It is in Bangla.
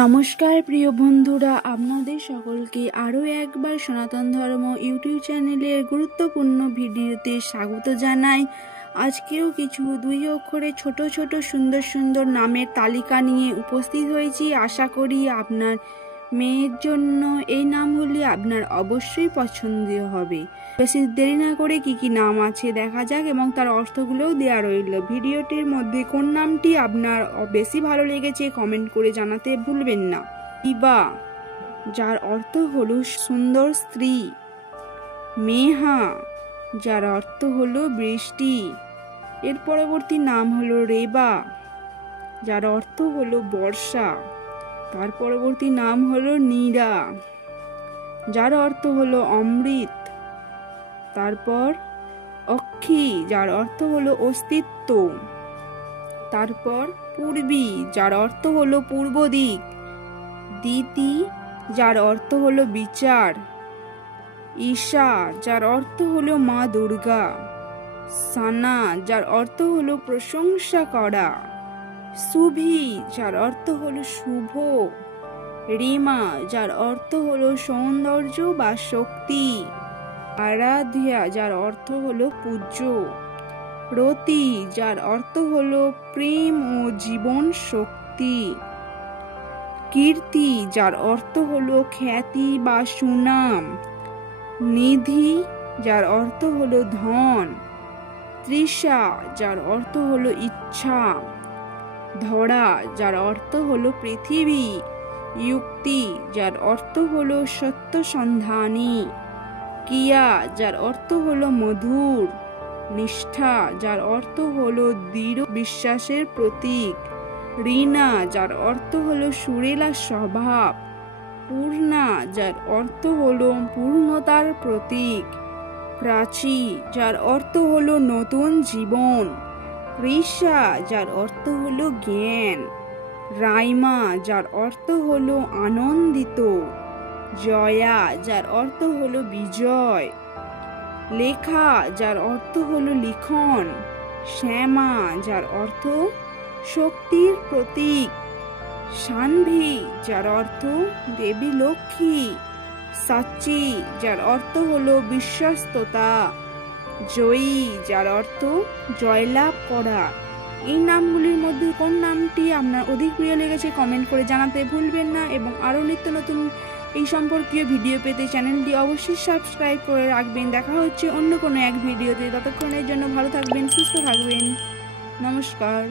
নমস্কার প্রিয় বন্ধুরা, আপনাদের সকলকে আরও একবার সনাতন ধর্ম ইউটিউব চ্যানেলের গুরুত্বপূর্ণ ভিডিওতে স্বাগত জানাই। আজকেও কিছু 2 অক্ষরে ছোট ছোট সুন্দর সুন্দর নামের তালিকা নিয়ে উপস্থিত হয়েছি। আশা করি আপনার মেয়ের জন্য এই নামগুলি আপনার অবশ্যই পছন্দীয় হবে। বেশি দেরি না করে কি কি নাম আছে দেখা যাক এবং তার অর্থগুলোও দেওয়া রইল। ভিডিওটির মধ্যে কোন নামটি আপনার বেশি ভালো লেগেছে কমেন্ট করে জানাতে ভুলবেন না। ইবা, যার অর্থ হলো সুন্দর স্ত্রী। মেহা, যার অর্থ হলো বৃষ্টি। এর পরবর্তী নাম হলো রেবা, যার অর্থ হলো বর্ষা। তার পরবর্তী নাম হলো নীরা, যার অর্থ হলো অমৃত। তারপর অক্ষী, যার অর্থ হলো অস্তিত্ব। তারপর পূর্বী, যার অর্থ হলো পূর্ব দিক। দিতি, যার অর্থ হলো বিচার। ঈশা, যার অর্থ হলো মা দুর্গা। সানা, যার অর্থ হলো প্রশংসা করা। শুভি, যার অর্থ হলো শুভ। রিমা, যার অর্থ হলো সৌন্দর্য বা শক্তি। আরাধ্যা, যার অর্থ হলো পূজ্য। রতি, যার অর্থ হলো প্রেম ও জীবন শক্তি। কীর্তি, যার অর্থ হলো খ্যাতি বা সুনাম। নিধি, যার অর্থ হলো ধন। তৃষা, যার অর্থ হলো ইচ্ছা। ধরা, যার অর্থ হলো পৃথিবী। যুক্তি, যার অর্থ হলো সত্য সন্ধানী। কিয়া, যার অর্থ হলো মধুর। নিষ্ঠা, যার অর্থ হলো দৃঢ় বিশ্বাসের প্রতীক। রীনা, যার অর্থ হলো সুরেলা স্বভাব। পূর্ণা, যার অর্থ হলো পূর্ণতার প্রতীক। প্রাচী, যার অর্থ হলো নতুন জীবন। ঋষা, যার অর্থ হলো জ্ঞান। রাইমা, যার অর্থ হলো আনন্দিত। জয়া, যার অর্থ হলো বিজয়। লেখা, যার অর্থ হলো লিখন। শ্যামা, যার অর্থ শক্তির প্রতীক। সানভি, যার অর্থ দেবী লক্ষ্মী। সাচ্চি, যার অর্থ হলো বিশ্বস্ততা। জয়ী, যার অর্থ জয়লাভ করা। এই নামগুলির মধ্যে কোন নামটি আপনার অধিক প্রিয় লেগেছে কমেন্ট করে জানাতে ভুলবেন না এবং আরও নিত্য নতুন এই সম্পর্কীয় ভিডিও পেতে চ্যানেলটি অবশ্যই সাবস্ক্রাইব করে রাখবেন। দেখা হচ্ছে অন্য কোনো এক ভিডিওতে। ততক্ষণের জন্য ভালো থাকবেন, সুস্থ থাকবেন। নমস্কার।